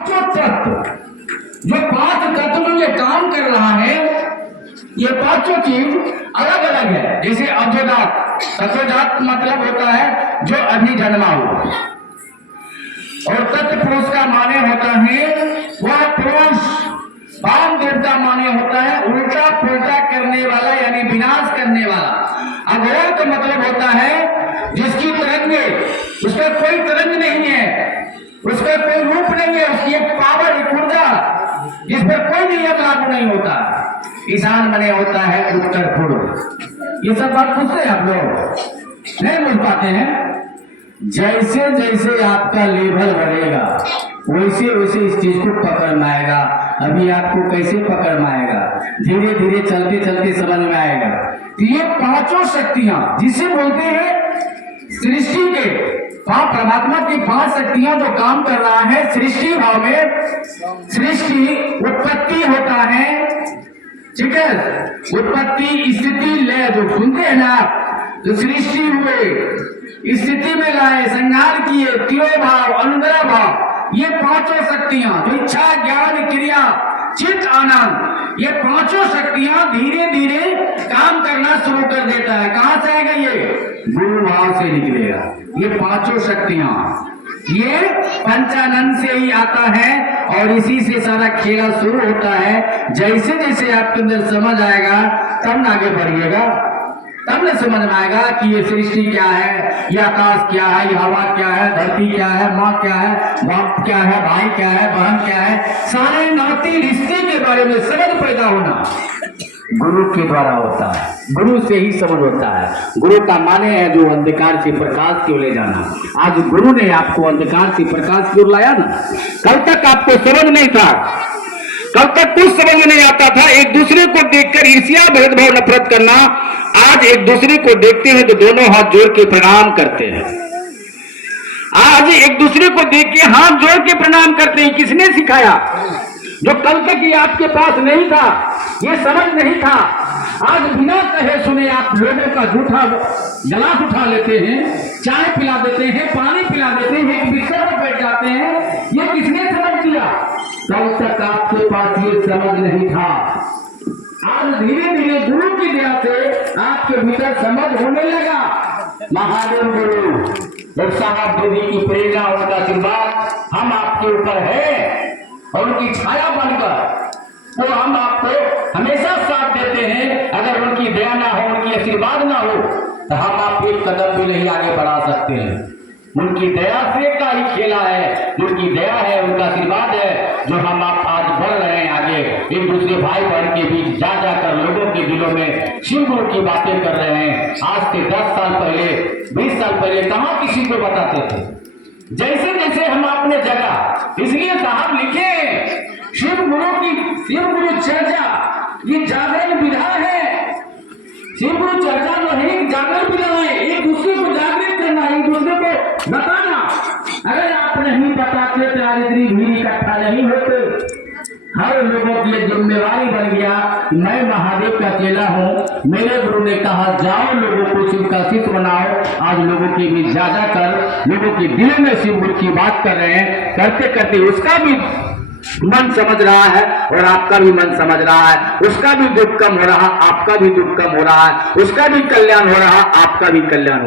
जो तत्व, जो पांच तत्व में ये काम कर रहा है, ये पांचों चीज अलग अलग है। जैसे अवजात, तत्वजात मतलब होता है जो अभी जन्मा हुआ, और तत्पुरुष का माने होता है वह पुरुष। वाम देवता माने होता है उल्टा पुल्टा करने वाला, यानी विनाश करने वाला। अघोर का मतलब होता है जिसकी तरंगे, उसका कोई तरंग नहीं है, उसका कोई रूप नहीं है, उसकी एक पावर, एक ऊर्जा जिस पर कोई नियम लागू नहीं होता। ईशान मने होता है उत्तर पूर्व। ये सब बात पूछते हैं आप लोग, नहीं पूछ पाते हैं। जैसे जैसे आपका लेवल बढ़ेगा वैसे वैसे इस चीज को पकड़ में आएगा। अभी आपको कैसे पकड़ में आएगा, धीरे धीरे चलते चलते समझ में आएगा। तो ये पांचों शक्तियां जिसे बोलते हैं सृष्टि के, परमात्मा की पांच शक्तियां जो काम कर रहा है सृष्टि भाव में। सृष्टि उत्पत्ति होता है, ठीक है, उत्पत्ति स्थिति लय जो सुनते हैं ना, जो सृष्टि हुए, स्थिति में लाए, संहार किए, तिरोभाव, अनुग्रह भाव, ये पांचों शक्तियां जो इच्छा ज्ञान क्रिया चित्त आनंद, ये पांचों शक्तियां धीरे धीरे काम करना शुरू कर देता है। कहां से आएगा ये? गुरु भाव से निकलेगा। ये पांचों शक्तियां ये पंचानंद से ही आता है और इसी से सारा खेला शुरू होता है। जैसे जैसे आपके अंदर समझ आएगा तब आगे बढ़िएगा, तब न समझ में आएगा कि ये सृष्टि क्या है, ये आकाश क्या है, ये हवा क्या है, धरती क्या है, माँ क्या है, बाप क्या है, भाई क्या है, बहन क्या है, सारे नाते रिश्ते के बारे में समझ पैदा होना गुरु के द्वारा होता है। गुरु से ही समझ होता है। गुरु का माने है जो अंधकार से प्रकाश की ओर ले जाना। आज गुरु ने आपको अंधकार से प्रकाश की ओर लाया ना। कल तक आपको समझ नहीं था, कल तक कुछ समझ में नहीं आता था, एक दूसरे को देखकर ईर्ष्या भेदभाव नफरत करना। आज एक दूसरे को देखते हैं तो दोनों हाथ जोड़ के प्रणाम करते हैं। आज एक दूसरे को देख के हाथ जोड़ के प्रणाम करते हैं। किसने सिखाया? जो कल तक ये आपके पास नहीं था, ये समझ नहीं था। आज बिना कहे सुने आप लोगों का जूठा गिलास उठा लेते हैं, चाय पिला देते हैं, पानी पिला देते हैं, बिस्तर पर बैठ जाते हैं। ये किसने समझ दिया? कल तक आपके पास ये समझ नहीं था। आज धीरे धीरे गुरु की दया से आपके भीतर समझ होने लगा। महादेव गुरु और साहब देवी की प्रेरणा, उनका आशीर्वाद हम आपके ऊपर है और उनकी छाया बनकर तो हम आपको हमेशा साथ देते हैं। अगर उनकी दया ना हो, उनकी आशीर्वाद ना हो तो हम आप एक कदम भी नहीं आगे बढ़ा सकते हैं। उनकी दया से का ही खेला है, उनकी दया है, उनका आशीर्वाद है जो हम आप आज बढ़ रहे हैं आगे। एक दूसरे भाई बहन के बीच जा जाकर लोगों के दिलों में शिव गुरु की बातें कर रहे हैं। आज से 10 साल पहले, 20 साल पहले कहाँ किसी को बताते थे? जैसे जैसे हम अपने जगह, इसलिए साहब लिखे शिव गुरु चर्चा, ये जागरण विधा है। शिव गुरु चर्चा जो है जागरण विधा है, एक दूसरे को जागृत करना, एक दूसरे को बताना। अगर आप नहीं बताते तो आदमी भीड़ इकट्ठा नहीं होते। हर लोगों की जिम्मेवारी बन गया। मैं महादेव का चेला हूँ, मेरे गुरु ने कहा जाओ लोगों को शिव का शिष्य बनाओ। आज लोगों के बीच जा कर लोगों के दिल में शिव गुरु की बात कर रहे हैं। करते करते उसका भी मन समझ रहा है और आपका भी मन समझ रहा है। उसका भी दुख कम हो रहा, आपका भी दुख कम हो रहा है। उसका भी कल्याण हो रहा, आपका भी कल्याण हो रहा।